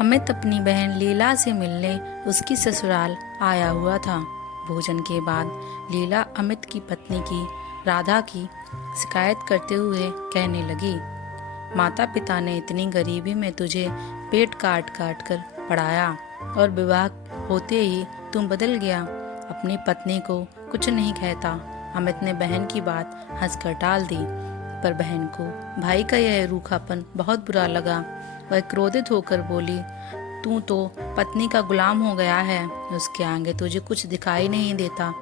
अमित अपनी बहन लीला से मिलने उसकी ससुराल आया हुआ था। भोजन के बाद लीला अमित की पत्नी की राधा की शिकायत करते हुए कहने लगी, माता पिता ने इतनी गरीबी में तुझे पेट काट काट कर पढ़ाया और विवाह होते ही तुम बदल गया। अपनी पत्नी को कुछ नहीं कहता। अमित ने बहन की बात हंसकर टाल दी, पर बहन को भाई का यह रूखापन बहुत बुरा लगा। वह क्रोधित होकर बोली, तू तो पत्नी का गुलाम हो गया है, उसके आगे तुझे कुछ दिखाई नहीं देता।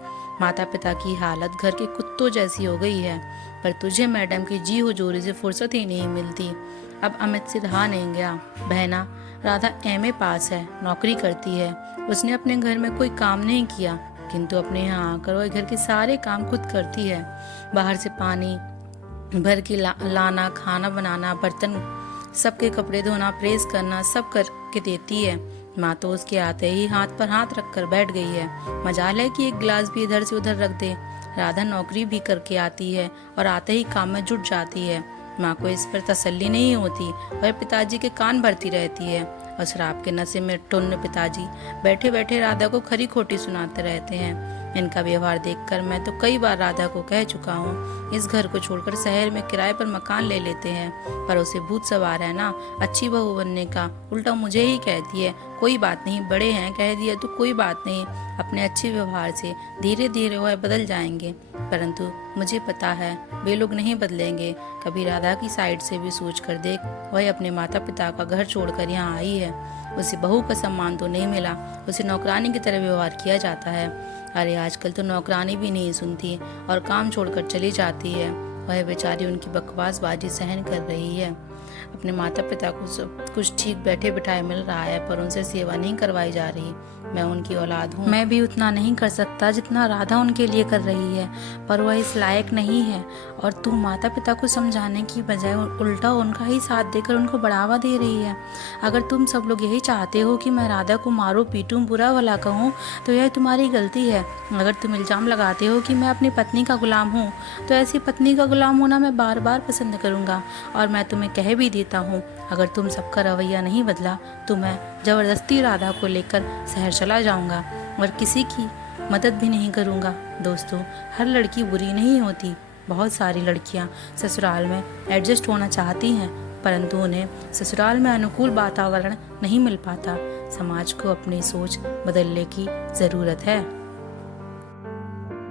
माता पिता की हालत घर के कुत्तों जैसी हो गई है, पर तुझे मैडम की जी हुजूरी से फुर्सत ही नहीं मिलती। अब अमित से रहा नहीं गया। बहना, राधा एमए पास है, नौकरी करती है। उसने अपने घर में कोई काम नहीं किया, किंतु अपने यहाँ आकर वह घर के सारे काम खुद करती है। बाहर से पानी भर के लाना, खाना बनाना, बर्तन सबके कपड़े धोना, प्रेस करना सब करके देती है। माँ तो उसके आते ही हाथ पर हाथ रखकर बैठ गई है। मजाल है कि एक गिलास भी इधर से उधर रख दे। राधा नौकरी भी करके आती है और आते ही काम में जुट जाती है। माँ को इस पर तसल्ली नहीं होती। वह पिताजी के कान भरती रहती है और शराब के नशे में टुन्न पिताजी बैठे बैठे राधा को खरी खोटी सुनाते रहते हैं। इनका व्यवहार देखकर मैं तो कई बार राधा को कह चुका हूँ, इस घर को छोड़कर शहर में किराए पर मकान ले लेते हैं, पर उसे भूत सवार है ना अच्छी बहू बनने का। उल्टा मुझे ही कहती है, कोई बात नहीं, बड़े हैं, कह दिया तो कोई बात नहीं, अपने अच्छे व्यवहार से धीरे धीरे वह बदल जाएंगे। परंतु मुझे पता है वे लोग नहीं बदलेंगे। कभी राधा की साइड से भी सोच कर देख, वह अपने माता पिता का घर छोड़कर यहाँ आई है। उसे बहू का सम्मान तो नहीं मिला, उसे नौकरानी की तरह व्यवहार किया जाता है। अरे आजकल तो नौकरानी भी नहीं सुनती और काम छोड़कर चली जाती है। वह बेचारी उनकी बकवासबाजी सहन कर रही है। अपने माता पिता को सब कुछ ठीक बैठे बिठाए मिल रहा है, पर उनसे सेवा नहीं करवाई जा रही। मैं उनकी औलाद हूँ, मैं भी उतना नहीं कर सकता जितना राधा उनके लिए कर रही है, पर वह इस लायक नहीं है। और तू माता पिता को समझाने की बजाय उल्टा उनका ही साथ देकर उनको बढ़ावा दे रही है। अगर तुम सब लोग यही चाहते हो कि मैं राधा को मारूं, पीटूं, बुरा भला कहूँ, तो यह तुम्हारी गलती है। अगर तुम इल्जाम लगाते हो कि मैं अपनी पत्नी का गुलाम हूँ, तो ऐसी पत्नी का गुलाम होना मैं बार बार पसंद करूँगा। और मैं तुम्हें कह भी देता हूँ, अगर तुम सबका रवैया नहीं बदला तो मैं जबरदस्ती राधा को लेकर शहर चला जाऊंगा और किसी की मदद भी नहीं करूंगा। दोस्तों, हर लड़की बुरी नहीं होती। बहुत सारी लड़कियां ससुराल में एडजस्ट होना चाहती हैं, परंतु उन्हें ससुराल में अनुकूल वातावरण नहीं मिल पाता। समाज को अपनी सोच बदलने की ज़रूरत है।